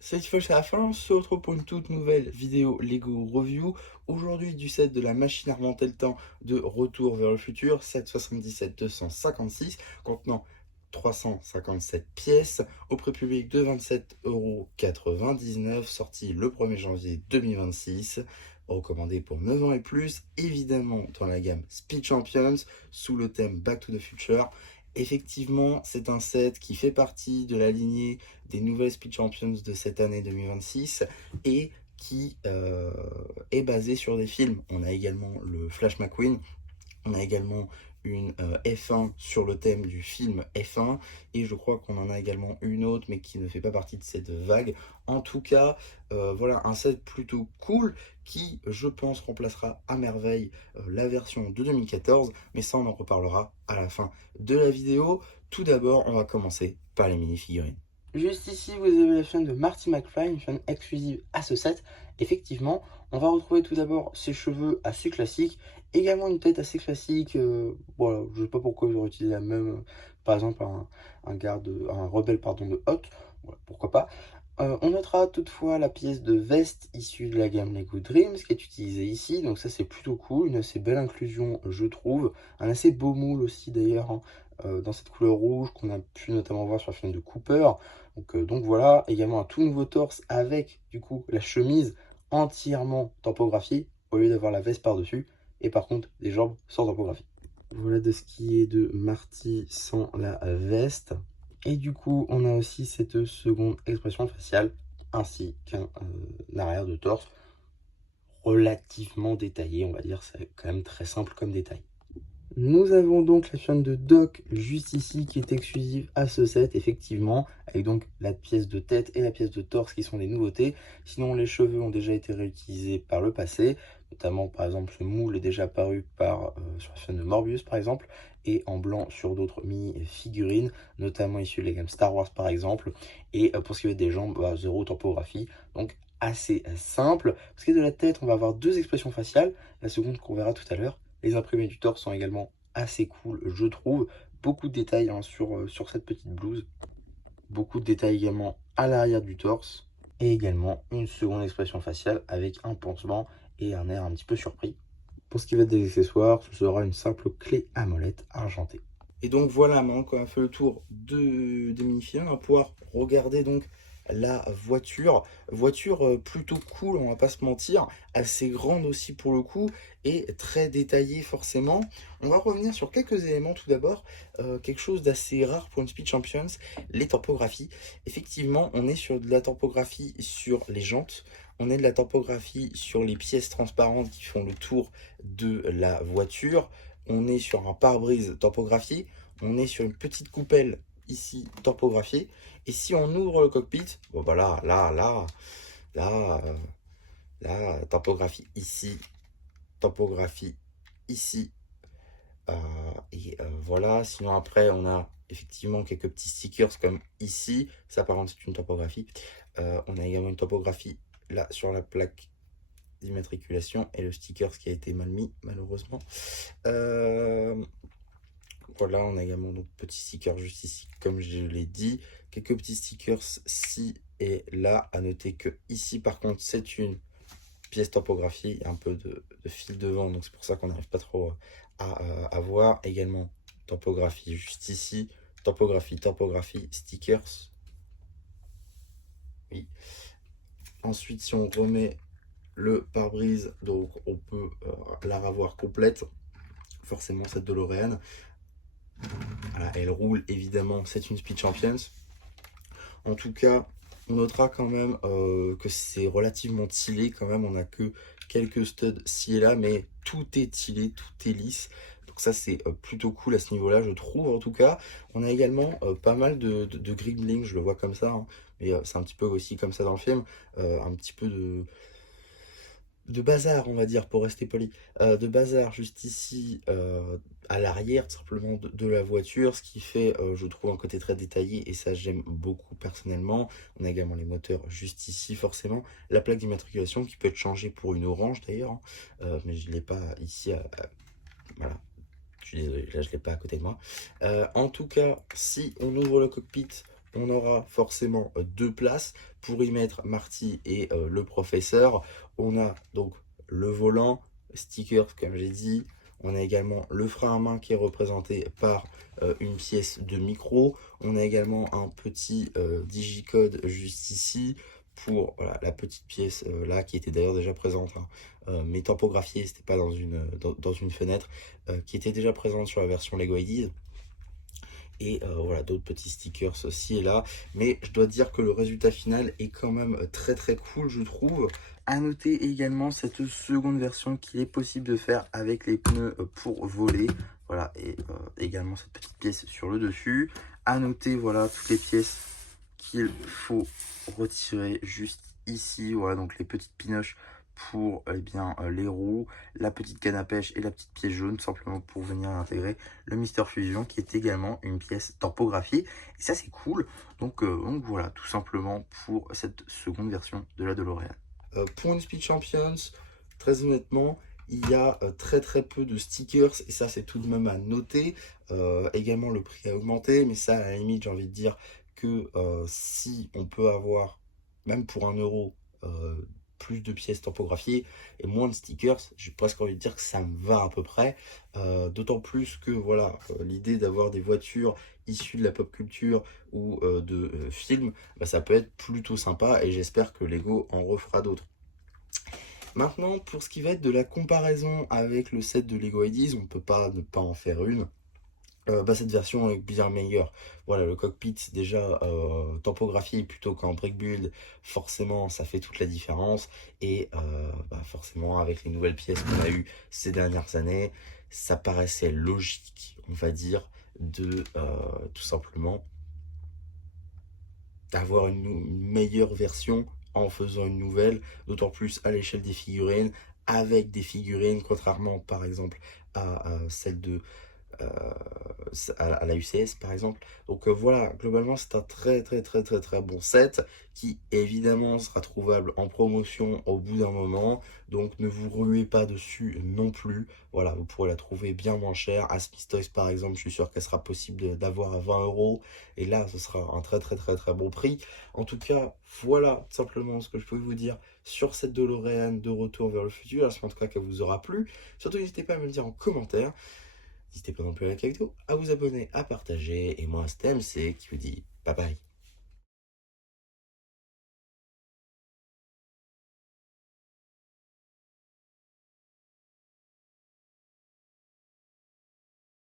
Cette fois c'est la fin, on se retrouve pour une toute nouvelle vidéo Lego Review. Aujourd'hui du set de la machine à remonter le temps de Retour vers le futur, 777-256, contenant 357 pièces, au prix public de 27,99 €, sorti le 1er janvier 2026, recommandé pour 9 ans et plus, évidemment dans la gamme Speed Champions, sous le thème Back to the Future. Effectivement, c'est un set qui fait partie de la lignée des nouvelles Speed Champions de cette année 2026 et qui est basé sur des films. On a également le Flash McQueen, on a également une F1 sur le thème du film F1 et je crois qu'on en a également une autre mais qui ne fait pas partie de cette vague. En tout cas, voilà un set plutôt cool qui, je pense, remplacera à merveille la version de 2014, mais ça on en reparlera à la fin de la vidéo. Tout d'abord, on va commencer par les mini-figurines. Juste ici, vous avez la chaîne de Marty McFly, une chaîne exclusive à ce set. Effectivement, on va retrouver tout d'abord ses cheveux assez classiques, également une tête assez classique. Voilà, je ne sais pas pourquoi j'aurais utilisé la même, par exemple, un rebelle pardon, de Hot. Voilà, pourquoi pas. On notera toutefois la pièce de veste issue de la gamme Lego Dreams qui est utilisée ici, donc ça c'est plutôt cool, une assez belle inclusion je trouve, un assez beau moule aussi d'ailleurs, hein, dans cette couleur rouge qu'on a pu notamment voir sur la film de Cooper. Donc voilà, également un tout nouveau torse avec du coup la chemise entièrement tampographiée au lieu d'avoir la veste par-dessus, et par contre des jambes sans tampographie. Voilà de ce qui est de Marty sans la veste. Et du coup, on a aussi cette seconde expression faciale, ainsi qu'un arrière de torse relativement détaillé, on va dire, c'est quand même très simple comme détail. Nous avons donc la chaîne de Doc juste ici qui est exclusive à ce set, effectivement, avec donc la pièce de tête et la pièce de torse qui sont des nouveautés. Sinon, les cheveux ont déjà été réutilisés par le passé, notamment par exemple ce moule est déjà apparu sur la chaîne de Morbius par exemple, et en blanc sur d'autres mini-figurines, notamment issues de la gamme Star Wars par exemple. Et pour ce qui va être des jambes, zéro tempographie, donc assez simple. Pour ce qui est de la tête, on va avoir deux expressions faciales, la seconde qu'on verra tout à l'heure. Les imprimés du torse sont également assez cool, je trouve. Beaucoup de détails hein, sur cette petite blouse. Beaucoup de détails également à l'arrière du torse. Et également une seconde expression faciale avec un pansement et un air un petit peu surpris. Pour ce qui va être des accessoires, ce sera une simple clé à molette argentée. Et donc voilà, maintenant qu'on a fait le tour des mini-figurines, on va pouvoir regarder donc la voiture plutôt cool, on va pas se mentir, assez grande aussi pour le coup et très détaillée forcément. On va revenir sur quelques éléments. Tout d'abord, quelque chose d'assez rare pour une Speed Champions, les topographies. Effectivement, on est sur de la topographie sur les jantes, on est de la topographie sur les pièces transparentes qui font le tour de la voiture, on est sur un pare-brise tempographié, on est sur une petite coupelle ici tempographiée, et si on ouvre le cockpit, bon bah là, tempographie ici, voilà. Sinon après on a effectivement quelques petits stickers comme ici, ça par contre c'est une topographie. On a également une topographie là sur la plaque d'immatriculation et le sticker qui a été mal mis malheureusement. Voilà, on a également donc petit sticker juste ici, comme je l'ai dit. Quelques petits stickers ci et là. À noter que ici, par contre, c'est une pièce topographiée. Il y a un peu de fil devant, donc c'est pour ça qu'on n'arrive pas trop à voir. Également, topographie juste ici. Topographie, stickers. Oui. Ensuite, si on remet le pare-brise, donc on peut la revoir complète. Forcément, cette DeLorean. Voilà, elle roule évidemment, c'est une Speed Champions. En tout cas, on notera quand même que c'est relativement stylé quand même. On n'a que quelques studs ci et là, mais tout est stylé, tout est lisse. Donc ça, c'est plutôt cool à ce niveau-là, je trouve en tout cas. On a également pas mal de green bling, je le vois comme ça. Hein, mais c'est un petit peu aussi comme ça dans le film. Un petit peu de bazar, on va dire, pour rester poli, de bazar juste ici à l'arrière tout simplement de la voiture, ce qui fait, je trouve, un côté très détaillé et ça j'aime beaucoup personnellement. On a également les moteurs juste ici, forcément, la plaque d'immatriculation qui peut être changée pour une orange d'ailleurs, hein, mais je ne l'ai pas ici, voilà. Je suis désolé, là je ne l'ai pas à côté de moi. En tout cas, si on ouvre le cockpit, on aura forcément deux places pour y mettre Marty et le professeur. On a donc le volant, stickers comme j'ai dit. On a également le frein à main qui est représenté par une pièce de micro. On a également un petit digicode juste ici pour voilà, la petite pièce là qui était d'ailleurs déjà présente, hein, mais typographiée, c'était pas dans une fenêtre, qui était déjà présente sur la version Lego Ideas. Et voilà, d'autres petits stickers ci et là. Mais je dois dire que le résultat final est quand même très très cool, je trouve. À noter également cette seconde version qu'il est possible de faire avec les pneus pour voler. Voilà, et également cette petite pièce sur le dessus. À noter, voilà, toutes les pièces qu'il faut retirer juste ici. Voilà, donc les petites pinoches pour eh bien, les roues, la petite canne à pêche et la petite pièce jaune, simplement pour venir intégrer le Mister Fusion, qui est également une pièce typographiée. Et ça, c'est cool. Donc voilà, tout simplement pour cette seconde version de la DeLorean. Pour une Speed Champions, très honnêtement, il y a très très peu de stickers et ça c'est tout de même à noter. Également le prix a augmenté, mais ça à la limite j'ai envie de dire que si on peut avoir, même pour 1 euro, plus de pièces typographiées et moins de stickers, j'ai presque envie de dire que ça me va à peu près. D'autant plus que voilà, l'idée d'avoir des voitures issues de la pop culture ou de films, bah, ça peut être plutôt sympa et j'espère que Lego en refera d'autres. Maintenant, pour ce qui va être de la comparaison avec le set de Lego Ideas, on ne peut pas ne pas en faire une. Bah, cette version est bien meilleure. Voilà, le cockpit déjà typographié plutôt qu'en brick build, forcément ça fait toute la différence. Et bah, forcément avec les nouvelles pièces qu'on a eues ces dernières années, ça paraissait logique, on va dire, de tout simplement d'avoir une meilleure version en faisant une nouvelle, d'autant plus à l'échelle des figurines, avec des figurines, contrairement par exemple à celle de euh, à la UCS par exemple. Donc voilà, globalement c'est un très très très très très bon set qui évidemment sera trouvable en promotion au bout d'un moment. Donc ne vous ruez pas dessus non plus. Voilà, vous pourrez la trouver bien moins cher. À Smith Toys par exemple, je suis sûr qu'elle sera possible d'avoir à 20 euros. Et là, ce sera un très très très très bon prix. En tout cas, voilà simplement ce que je peux vous dire sur cette DeLorean de Retour vers le futur. J'espère en tout cas qu'elle vous aura plu. Surtout, n'hésitez pas à me le dire en commentaire. N'hésitez pas non plus à liker la vidéo, à vous abonner, à partager. Et moi, c'était MC qui vous dit bye bye.